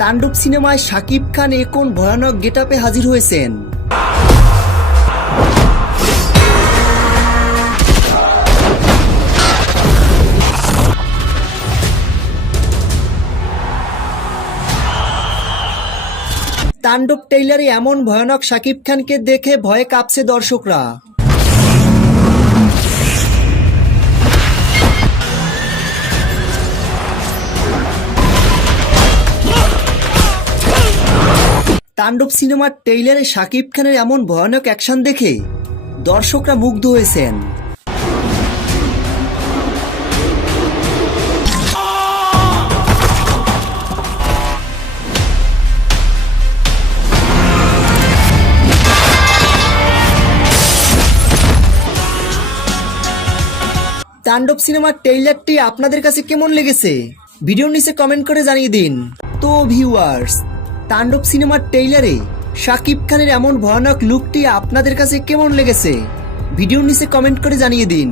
তাণ্ডব সিনেমায় শাকিব খান এখন কোন ভয়ানক গেটআপে হাজির হয়েছেন? তাণ্ডব টেইলারে এমন ভয়ানক শাকিব খানকে দেখে ভয়ে কাঁপছে দর্শকরা। তাণ্ডব সিনেমার টেইলারে শাকিব খানের এমন ভয়ানক অ্যাকশন দেখে দর্শকরা মুগ্ধ হয়েছেন। তাণ্ডব সিনেমার ট্রেইলারটি আপনাদের কাছে কেমন লেগেছে? ভিডিওর নিচে কমেন্ট করে জানিয়ে দিন। তো ভিউয়ার্স তাণ্ডব সিনেমার ট্রেইলারে শাকিব খানের এমন ভয়ানক লুকটি আপনাদের কাছে কেমন লেগেছে? ভিডিওর নিচে কমেন্ট করে জানিয়ে দিন।